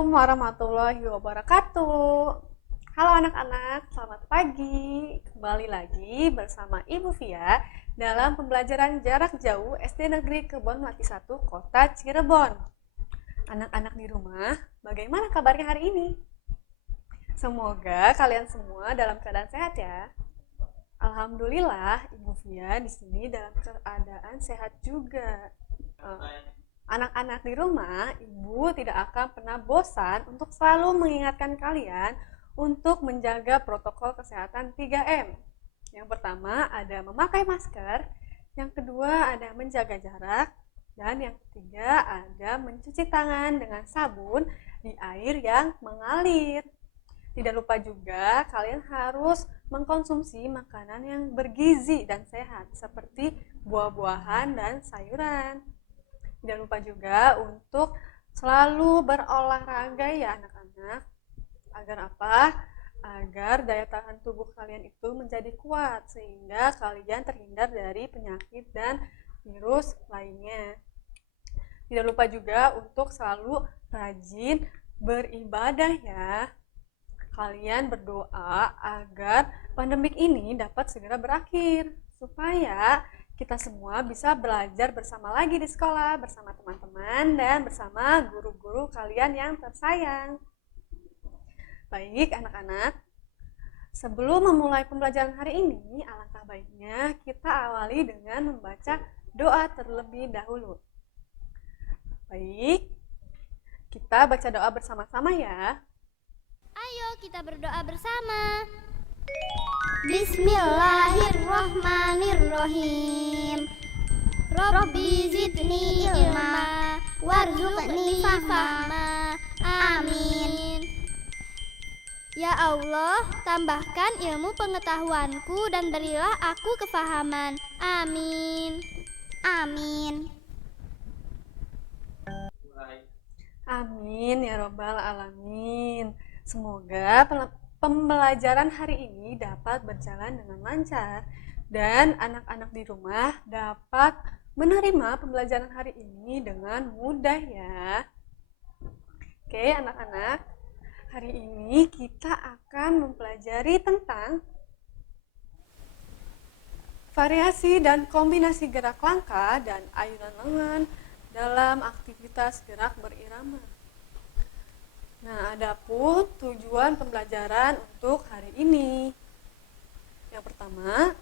Assalamualaikum warahmatullahi wabarakatuh. Halo anak-anak, selamat pagi. Kembali lagi bersama Ibu Via dalam pembelajaran jarak jauh SD Negeri Kebon Melati 1, Kota Cirebon. Anak-anak di rumah, bagaimana kabarnya hari ini? Semoga kalian semua dalam keadaan sehat ya. Alhamdulillah, Ibu Via di sini dalam keadaan sehat juga. Anak-anak di rumah, Ibu tidak akan pernah bosan untuk selalu mengingatkan kalian untuk menjaga protokol kesehatan 3M. Yang pertama ada memakai masker, yang kedua ada menjaga jarak, dan yang ketiga ada mencuci tangan dengan sabun di air yang mengalir. Tidak lupa juga kalian harus mengkonsumsi makanan yang bergizi dan sehat seperti buah-buahan dan sayuran. Jangan lupa juga untuk selalu berolahraga ya anak-anak. Agar apa? Agar daya tahan tubuh kalian itu menjadi kuat sehingga kalian terhindar dari penyakit dan virus lainnya. Tidak lupa juga untuk selalu rajin beribadah ya. Kalian berdoa agar pandemik ini dapat segera berakhir supaya kita semua bisa belajar bersama lagi di sekolah, bersama teman-teman, dan bersama guru-guru kalian yang tersayang. Baik anak-anak, sebelum memulai pembelajaran hari ini, alangkah baiknya kita awali dengan membaca doa terlebih dahulu. Baik, kita baca doa bersama-sama ya. Ayo kita berdoa bersama. Bismillahirrahmanirrahim. Rabbi zidni ilma warzuqni fahma. Amin. Ya Allah, tambahkan ilmu pengetahuanku dan berilah aku kefahaman. Amin. Amin. Amin ya robbal alamin. Semoga pembelajaran hari ini dapat berjalan dengan lancar dan anak-anak di rumah dapat menerima pembelajaran hari ini dengan mudah ya. Oke anak-anak, hari ini kita akan mempelajari tentang variasi dan kombinasi gerak langkah dan ayunan lengan dalam aktivitas gerak berirama. Nah, adapun tujuan pembelajaran untuk hari ini. Yang pertama,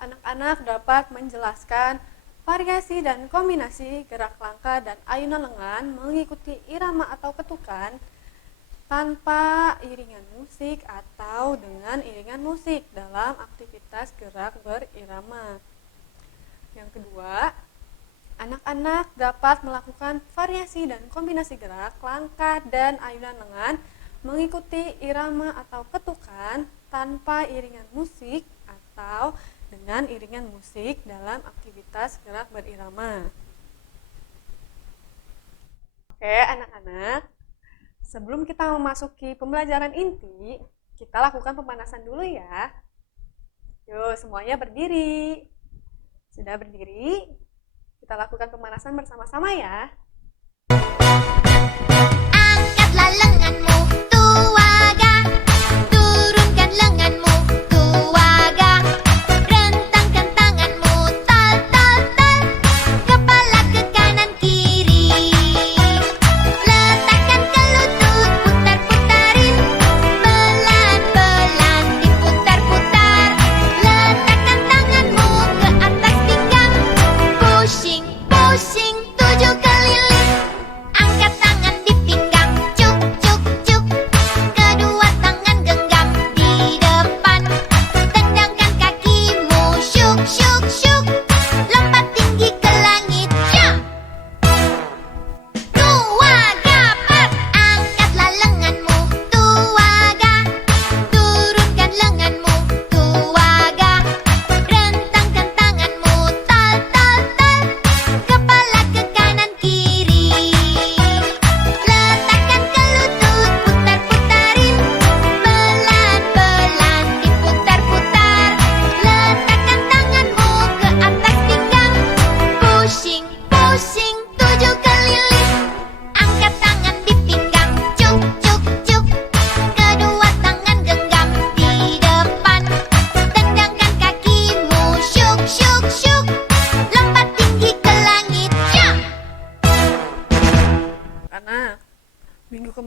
anak-anak dapat menjelaskan variasi dan kombinasi gerak langkah dan ayunan lengan mengikuti irama atau ketukan tanpa iringan musik atau dengan iringan musik dalam aktivitas gerak berirama. Yang kedua, anak-anak dapat melakukan variasi dan kombinasi gerak, langkah, dan ayunan lengan mengikuti irama atau ketukan tanpa iringan musik atau dengan iringan musik dalam aktivitas gerak berirama. Oke anak-anak, sebelum kita memasuki pembelajaran inti, kita lakukan pemanasan dulu ya. Yuk semuanya berdiri. Sudah berdiri? Kita lakukan pemanasan bersama-sama ya. Angkatlah lenganmu, tuaga. Turunkan lenganmu, tuaga. Rentangkan tanganmu, tol, tol, tol. Kepala ke kanan kiri. Letakkan ke lutut, putar-putarin. Pelan-pelan diputar-putar. Letakkan tanganmu ke atas pinggang. Pushing, pushing 7 keliling. Angkat tangan di pinggang, cuk, cuk,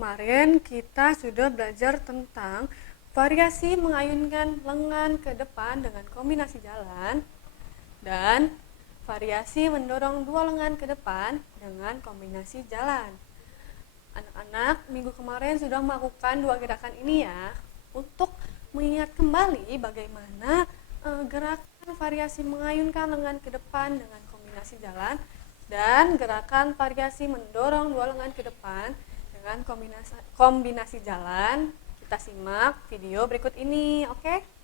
kemarin kita sudah belajar tentang variasi mengayunkan lengan ke depan dengan kombinasi jalan dan variasi mendorong dua lengan ke depan dengan kombinasi jalan. Anak-anak minggu kemarin sudah melakukan dua gerakan ini ya, untuk mengingat kembali bagaimana gerakan variasi mengayunkan lengan ke depan dengan kombinasi jalan dan gerakan variasi mendorong dua lengan ke depan dengan kombinasi jalan. Kita simak video berikut ini, oke?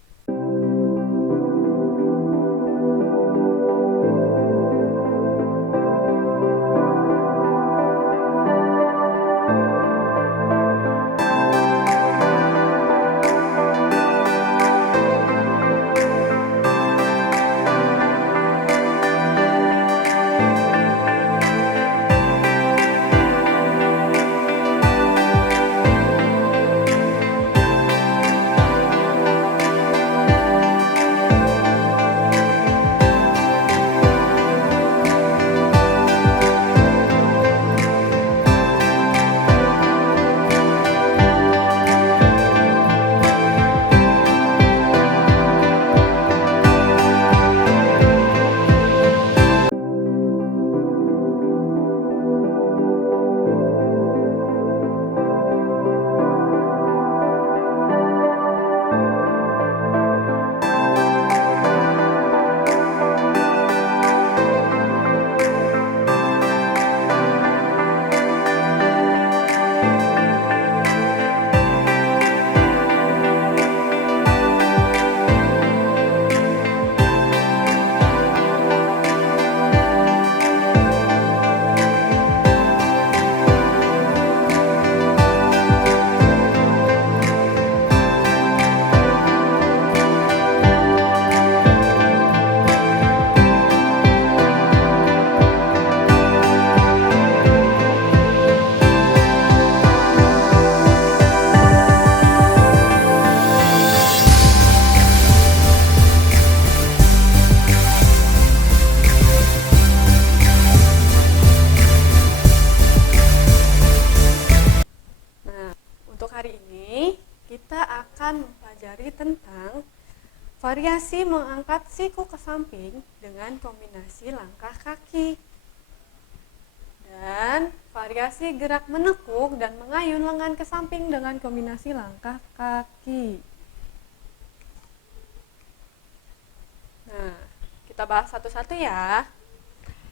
Untuk hari ini, kita akan mempelajari tentang variasi mengangkat siku ke samping dengan kombinasi langkah kaki. Dan variasi gerak menekuk dan mengayun lengan ke samping dengan kombinasi langkah kaki. Nah, kita bahas satu-satu ya.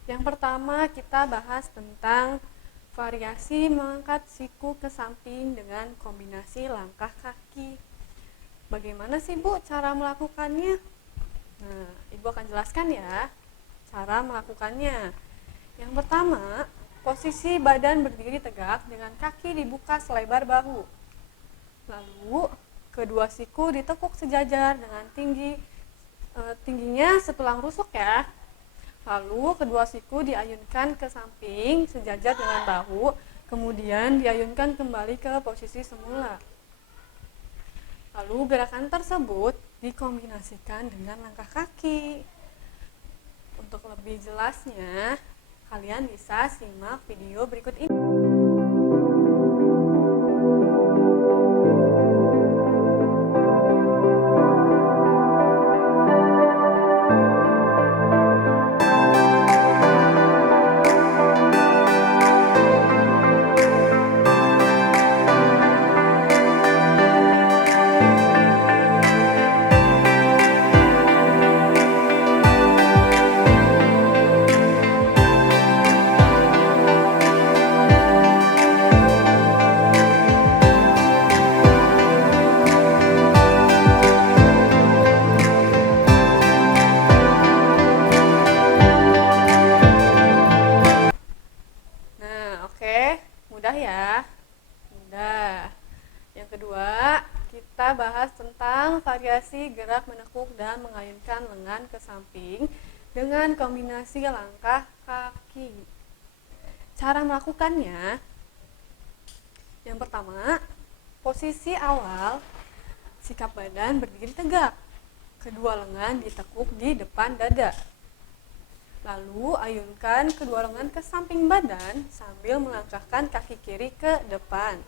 Yang pertama kita bahas tentang variasi mengangkat siku ke samping dengan kombinasi langkah kaki. Bagaimana sih Bu cara melakukannya? Nah, Ibu akan jelaskan ya cara melakukannya. Yang pertama, posisi badan berdiri tegak dengan kaki dibuka selebar bahu. Lalu, kedua siku ditekuk sejajar dengan tingginya setulang rusuk ya. Lalu kedua siku diayunkan ke samping sejajar dengan bahu, kemudian diayunkan kembali ke posisi semula. Lalu gerakan tersebut dikombinasikan dengan langkah kaki. Untuk lebih jelasnya, kalian bisa simak video berikut ini. Mudah ya? Mudah. Yang kedua, kita bahas tentang variasi gerak menekuk dan mengayunkan lengan ke samping dengan kombinasi langkah kaki. Cara melakukannya, yang pertama, posisi awal, sikap badan berdiri tegak. Kedua lengan ditekuk di depan dada. Lalu ayunkan kedua lengan ke samping badan sambil melangkahkan kaki kiri ke depan.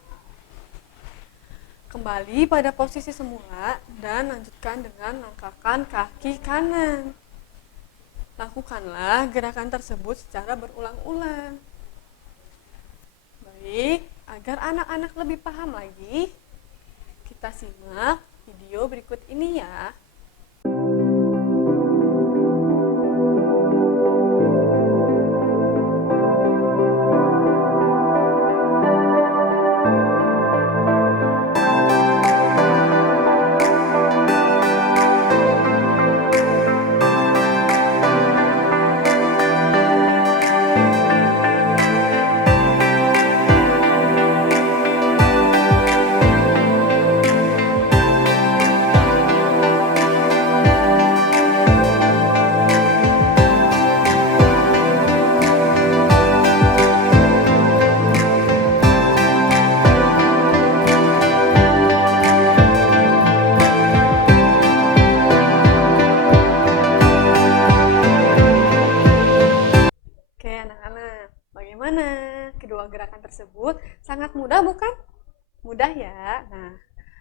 Kembali pada posisi semula dan lanjutkan dengan langkahkan kaki kanan. Lakukanlah gerakan tersebut secara berulang-ulang. Baik, agar anak-anak lebih paham lagi, kita simak video berikut ini ya. Oke anak-anak, bagaimana? Kedua gerakan tersebut sangat mudah bukan? Mudah ya? Nah,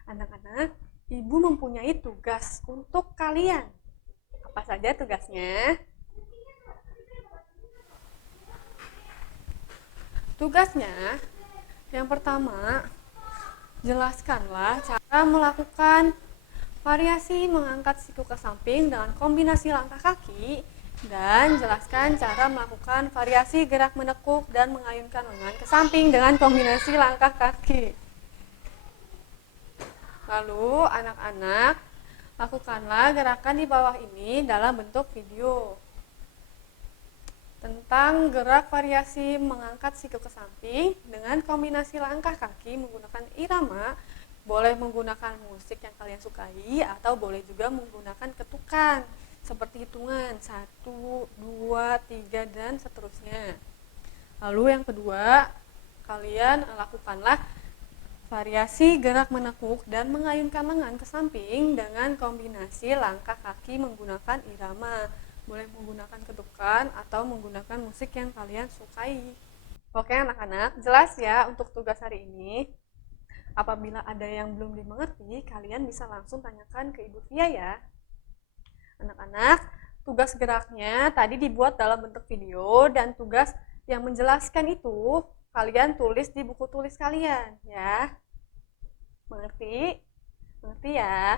anak-anak, ibu mempunyai tugas untuk kalian. Apa saja tugasnya? Tugasnya, yang pertama, jelaskanlah cara melakukan variasi mengangkat siku ke samping dengan kombinasi langkah kaki dan jelaskan cara melakukan variasi gerak menekuk dan mengayunkan lengan ke samping dengan kombinasi langkah kaki. Lalu anak-anak lakukanlah gerakan di bawah ini dalam bentuk video. Tentang gerak variasi mengangkat siku ke samping dengan kombinasi langkah kaki menggunakan irama, boleh menggunakan musik yang kalian sukai atau boleh juga menggunakan ketukan seperti hitungan 1, 2, 3 dan seterusnya. Lalu yang kedua, kalian lakukanlah variasi gerak menekuk dan mengayunkan lengan ke samping dengan kombinasi langkah kaki menggunakan irama. Boleh menggunakan ketukan atau menggunakan musik yang kalian sukai. Oke anak-anak, jelas ya untuk tugas hari ini. Apabila ada yang belum dimengerti, kalian bisa langsung tanyakan ke Ibu Fia ya. Anak-anak, tugas geraknya tadi dibuat dalam bentuk video dan tugas yang menjelaskan itu kalian tulis di buku tulis kalian ya. Mengerti? Mengerti ya?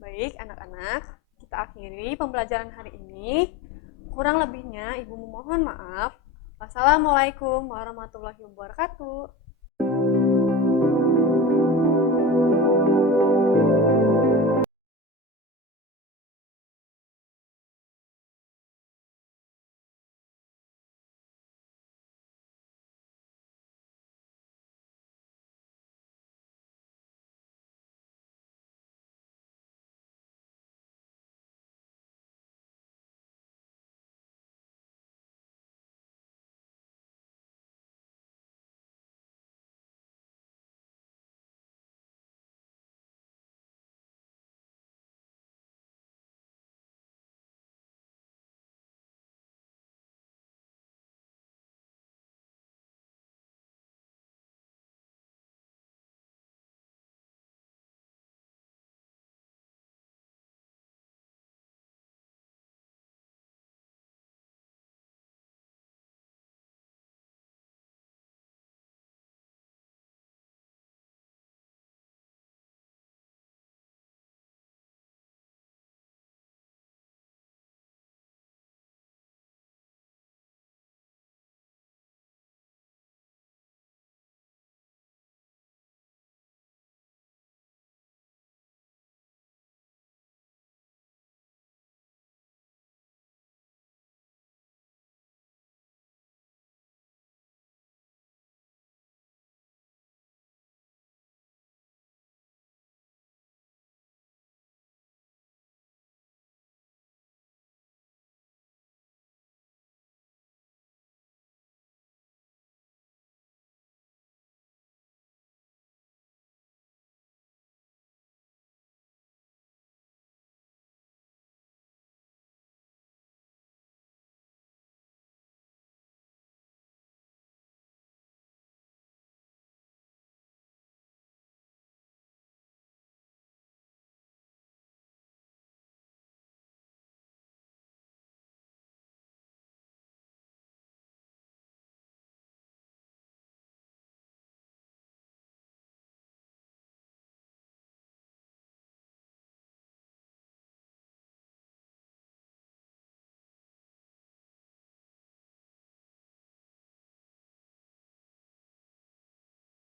Baik anak-anak, kita akhiri pembelajaran hari ini. Kurang lebihnya Ibu memohon maaf. Wassalamualaikum warahmatullahi wabarakatuh.